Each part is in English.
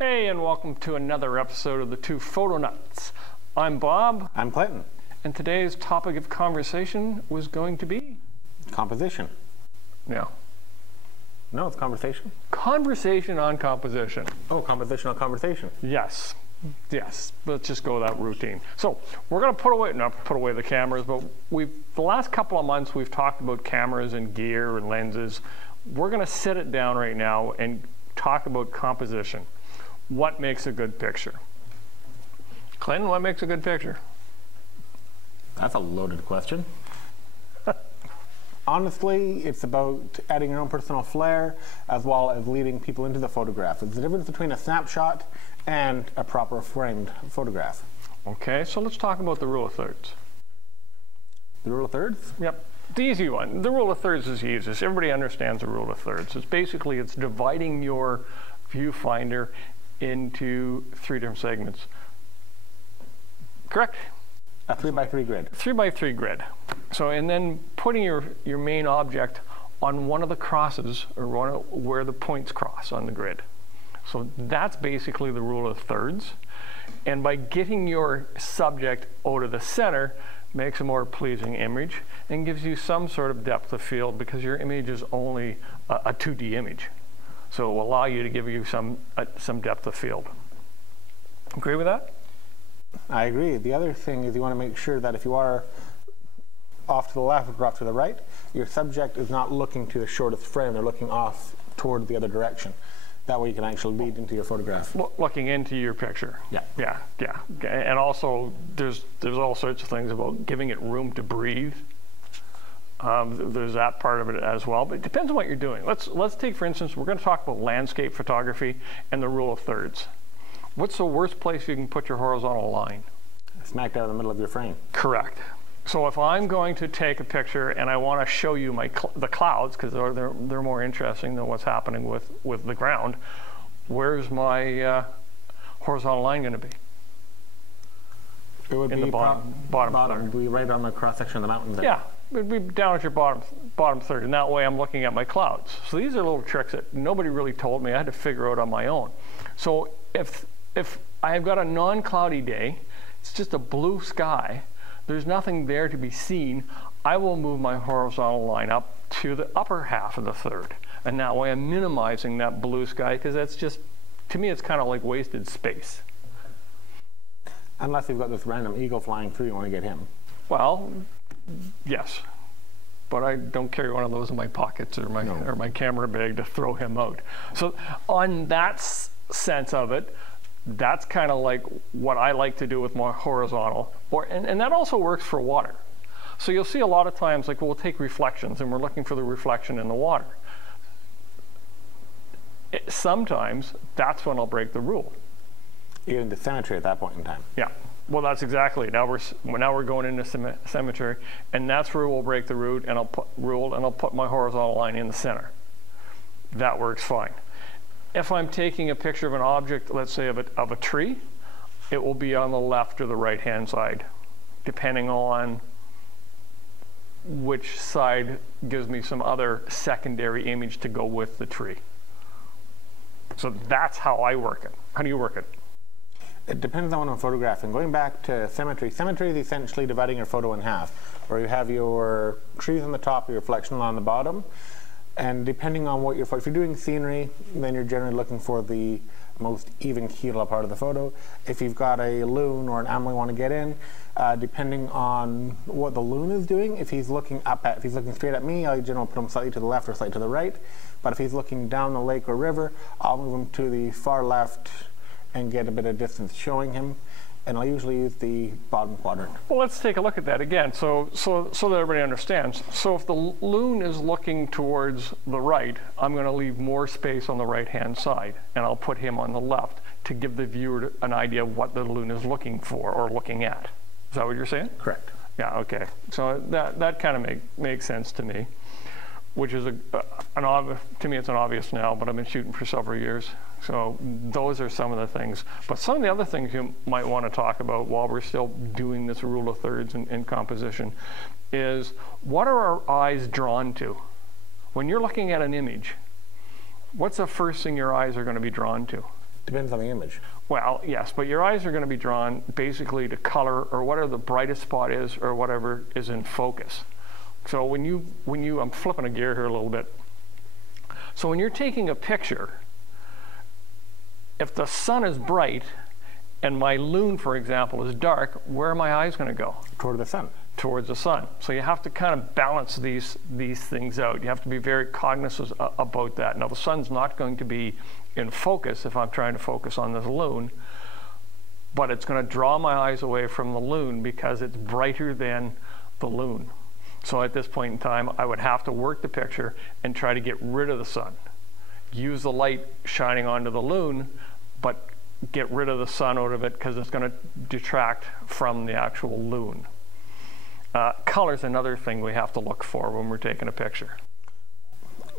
Hey, and welcome to another episode of the Two Photo Nuts. I'm Bob. I'm Clinton. And today's topic of conversation was going to be? Composition. No. No, it's conversation. Conversation on composition. Oh, composition on conversation. Yes. Yes. Let's just go with that routine. So we're going to not put away the cameras, but the last couple of months we've talked about cameras and gear and lenses. We're going to sit it down right now and talk about composition. What makes a good picture? Clinton, what makes a good picture? That's a loaded question. Honestly, it's about adding your own personal flair as well as leading people into the photograph. It's the difference between a snapshot and a proper framed photograph. Okay, so let's talk about the rule of thirds. The rule of thirds? Yep. The easy one. The rule of thirds is the easiest. Everybody understands the rule of thirds. It's dividing your viewfinder into three different segments. Correct? A 3x3 grid. 3x3 grid. So, and then putting your main object on one of the crosses, or where the points cross on the grid. So that's basically the rule of thirds. And by getting your subject out of the center, makes a more pleasing image and gives you some sort of depth of field because your image is only a 2D image. So it will allow you to give you some depth of field. Agree with that? I agree. The other thing is you want to make sure that if you are off to the left or off to the right, your subject is not looking to the shortest frame. They're looking off toward the other direction. That way you can actually lead into your photograph. Looking into your picture. Yeah. Yeah, yeah. And also, there's all sorts of things about giving it room to breathe. There's that part of it as well, but it depends on what you're doing. Let's take, for instance, we're going to talk about landscape photography and the rule of thirds. What's the worst place you can put your horizontal line? Smack down in the middle of your frame. Correct. So if I'm going to take a picture and I want to show you the clouds, because they're more interesting than what's happening with the ground, where's my horizontal line going to be? It would in be the bottom third. It would be right on the cross section of the mountain there. Yeah, it would be down at your bottom third, and that way I'm looking at my clouds. So these are little tricks that nobody really told me. I had to figure out on my own. So if I've got a non-cloudy day, it's just a blue sky, there's nothing there to be seen, I will move my horizontal line up to the upper half of the third. And that way I'm minimizing that blue sky, because that's just, to me, it's kind of like wasted space. Unless you've got this random eagle flying through, you want to get him. Well, yes. But I don't carry one of those in my pockets or my camera bag to throw him out. So on that sense of it, that's kind of like what I like to do with my horizontal. And that also works for water. So you'll see a lot of times, like we'll take reflections and we're looking for the reflection in the water. Sometimes that's when I'll break the rule. You get into symmetry at that point in time. Yeah. Well, that's exactly. Now we're going into symmetry, and that's where we'll break the rule, and I'll put my horizontal line in the center. That works fine. If I'm taking a picture of an object, let's say of a tree, it will be on the left or the right-hand side, depending on which side gives me some other secondary image to go with the tree. So that's how I work it. How do you work it? It depends on what I'm photographing. Going back to symmetry, symmetry is essentially dividing your photo in half, where you have your trees on the top, your reflection on the bottom. And depending on what if you're doing scenery, then you're generally looking for the most even keel part of the photo. If you've got a loon or an animal you want to get in, depending on what the loon is doing, if he's looking straight at me, I generally put him slightly to the left or slightly to the right. But if he's looking down the lake or river, I'll move him to the far left and get a bit of distance showing him, and I'll usually use the bottom quadrant. Well, let's take a look at that again, so that everybody understands. So if the loon is looking towards the right, I'm going to leave more space on the right-hand side, and I'll put him on the left to give the viewer an idea of what the loon is looking for or looking at. Is that what you're saying? Correct. Yeah, okay. So that kind of makes sense to me, which is to me it's an obvious now, but I've been shooting for several years. So those are some of the things. But some of the other things you might want to talk about while we're still doing this rule of thirds in composition is, what are our eyes drawn to? When you're looking at an image, what's the first thing your eyes are going to be drawn to? Depends on the image. Well, yes, but your eyes are going to be drawn basically to color or whatever the brightest spot is or whatever is in focus. So when you, I'm flipping a gear here a little bit. So when you're taking a picture, if the sun is bright and my loon, for example, is dark, where are my eyes going to go? Toward the sun. Towards the sun. So you have to kind of balance these things out. You have to be very cognizant about that. Now the sun's not going to be in focus if I'm trying to focus on this loon, but it's going to draw my eyes away from the loon because it's brighter than the loon. So at this point in time, I would have to work the picture and try to get rid of the sun. Use the light shining onto the loon, but get rid of the sun out of it because it's going to detract from the actual loon. Color is another thing we have to look for when we're taking a picture.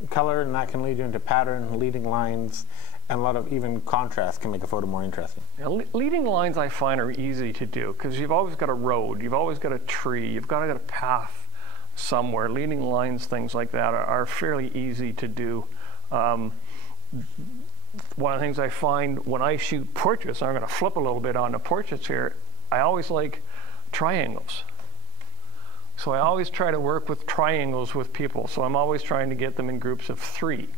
Color, and that can lead you into pattern, leading lines, and a lot of even contrast can make a photo more interesting. Now, leading lines I find are easy to do because you've always got a road, you've always got a tree, you've got a path somewhere. Leading lines, things like that are fairly easy to do. One of the things I find when I shoot portraits, I'm going to flip a little bit on the portraits here, I always like triangles. So I always try to work with triangles with people. So I'm always trying to get them in groups of 3.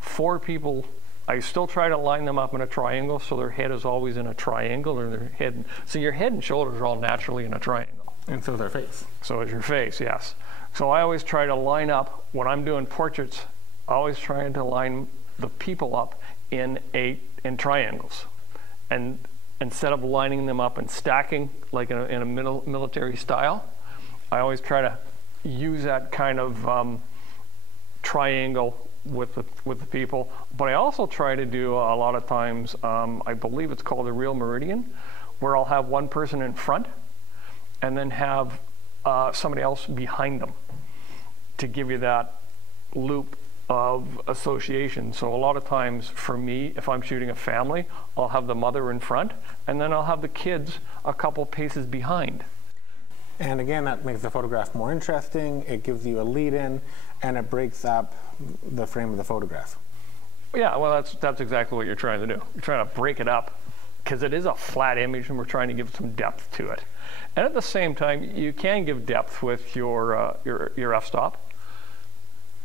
4 people, I still try to line them up in a triangle so their head is always in a triangle, or their head. So your head and shoulders are all naturally in a triangle. And so is their face. So is your face, yes. So I always try to line up, when I'm doing portraits, always trying to line the people up in triangles. And instead of lining them up and stacking like in a military style, I always try to use that kind of triangle with the people, but I also try to do a lot of times, I believe it's called a real meridian, where I'll have one person in front and then have somebody else behind them to give you that loop of association. So a lot of times for me, if I'm shooting a family, I'll have the mother in front and then I'll have the kids a couple paces behind. And again, that makes the photograph more interesting, it gives you a lead-in, and it breaks up the frame of the photograph. Yeah, well, that's exactly what you're trying to do. You're trying to break it up because it is a flat image and we're trying to give some depth to it. And at the same time, you can give depth with your f-stop.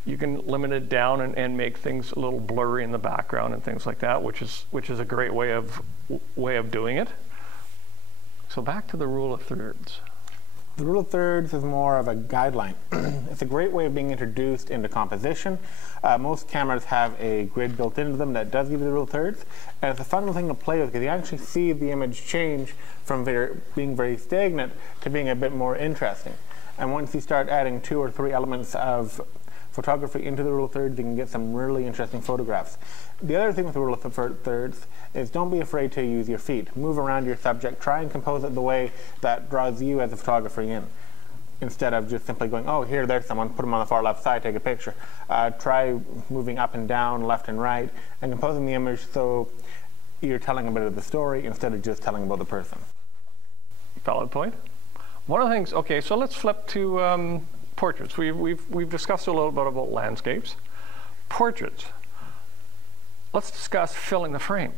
You can limit it down and make things a little blurry in the background and things like that, which is a great way of doing it. So back to the rule of thirds. The rule of thirds is more of a guideline. It's a great way of being introduced into composition. Most cameras have a grid built into them that does give you the rule of thirds, and it's a fun thing to play with because you actually see the image change from being very stagnant to being a bit more interesting. And once you start adding 2 or 3 elements of photography into the rule of thirds, you can get some really interesting photographs. The other thing with the rule of thirds is don't be afraid to use your feet. Move around your subject. Try and compose it the way that draws you as a photographer in, instead of just simply going, oh, here, there's someone, put them on the far left side, take a picture. Try moving up and down, left and right, and composing the image so you're telling a bit of the story instead of just telling about the person. Valid point. One of the things, okay, so let's flip to portraits. We've discussed a little bit about landscapes. Portraits. Let's discuss filling the frame.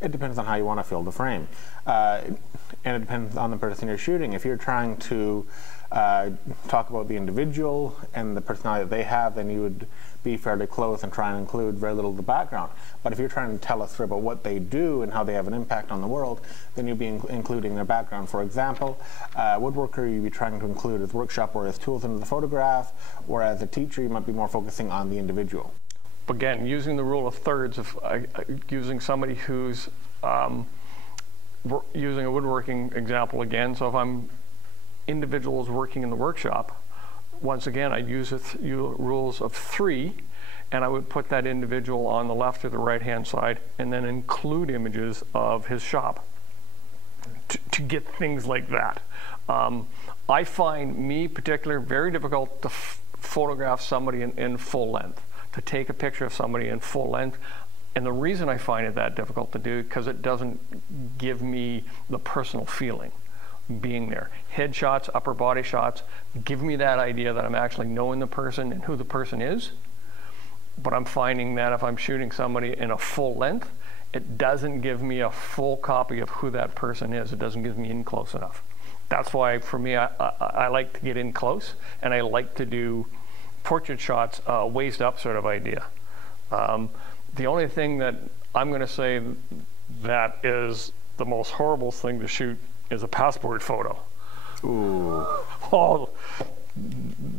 It depends on how you want to fill the frame. And it depends on the person you're shooting. If you're trying to talk about the individual and the personality that they have, then you would be fairly close and try and include very little of the background. But if you're trying to tell a story about what they do and how they have an impact on the world, then you'll be including their background. For example, woodworker, you'd be trying to include his workshop or his tools into the photograph, whereas a teacher, you might be more focusing on the individual. Again, using the rule of thirds, of using somebody who's using a woodworking example again. So if I'm individuals working in the workshop, once again, I'd use rules of 3, and I would put that individual on the left or the right-hand side, and then include images of his shop to get things like that. I find me particularly very difficult to photograph somebody in full length, to take a picture of somebody in full length. And the reason I find it that difficult to do, because it doesn't give me the personal feeling being there. Head shots, upper body shots, give me that idea that I'm actually knowing the person and who the person is. but I'm finding that if I'm shooting somebody in a full length, it doesn't give me a full copy of who that person is. It doesn't give me in close enough. That's why, for me, I like to get in close, and I like to do portrait shots, waist up sort of idea. The only thing that I'm going to say that is the most horrible thing to shoot is a passport photo. Ooh. Oh,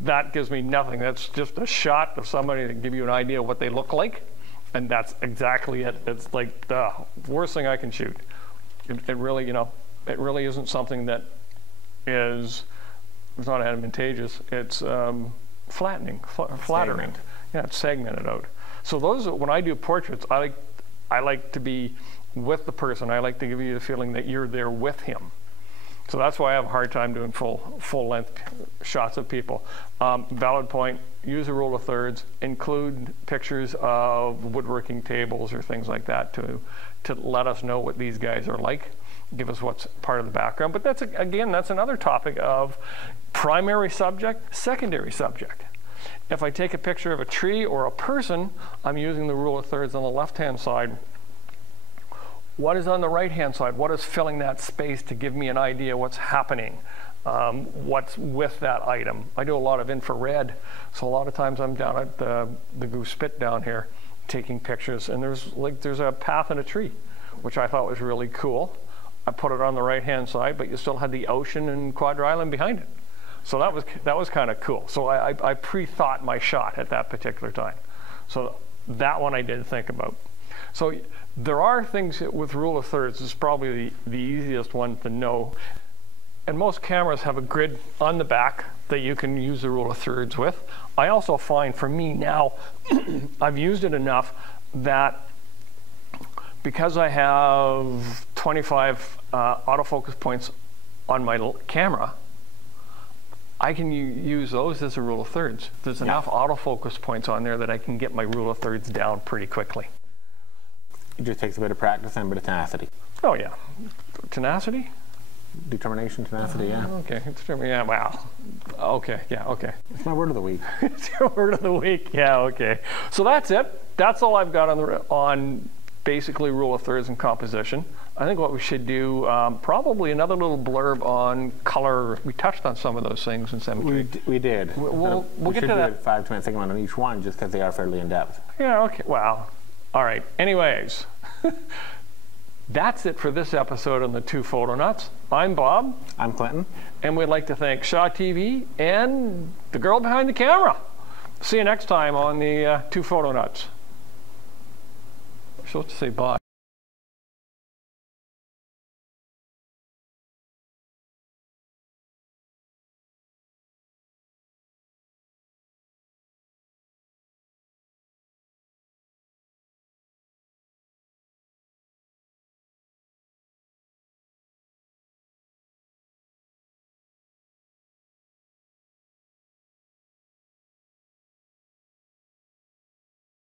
that gives me nothing. That's just a shot of somebody to give you an idea of what they look like, and that's exactly it. It's like the worst thing I can shoot. It really, you know, it really isn't something that is, it's not advantageous. It's flattering. Segment. Yeah, it's segmented out. So those, when I do portraits, I like to be with the person. I like to give you the feeling that you're there with him. So that's why I have a hard time doing full length shots of people. Valid point, use a rule of thirds, include pictures of woodworking tables or things like that to let us know what these guys are like, give us what's part of the background. But that's, again, that's another topic of primary subject, secondary subject. If I take a picture of a tree or a person, I'm using the rule of thirds on the left-hand side. What is on the right-hand side? What is filling that space to give me an idea what's happening? What's with that item? I do a lot of infrared, so a lot of times I'm down at the Goose Spit down here taking pictures, and there's a path in a tree, which I thought was really cool. I put it on the right-hand side, but you still had the ocean and Quadra Island behind it. So that was kind of cool. So I pre-thought my shot at that particular time. So that one I did think about. So there are things with rule of thirds. It's probably the easiest one to know. And most cameras have a grid on the back that you can use the rule of thirds with. I also find, for me now, I've used it enough that because I have 25 autofocus points on my camera, I can use those as a rule of thirds. There's enough autofocus points on there that I can get my rule of thirds down pretty quickly. It just takes a bit of practice and a bit of tenacity. Oh yeah, tenacity? Determination, tenacity, yeah. Okay, yeah, wow. Okay, yeah, okay. It's my word of the week. It's your word of the week, yeah, okay. So that's it. That's all I've got on basically rule of thirds and composition. I think what we should do, probably another little blurb on color. We touched on some of those things in symmetry. We did. We'll get to that. A 5-minute segment on each one just because they are fairly in-depth. Yeah, okay, wow. All right, anyways. That's it for this episode on the Two Photo Nuts. I'm Bob. I'm Clinton. And we'd like to thank Shaw TV and the girl behind the camera. See you next time on the Two Photo Nuts. I'm supposed to say bye.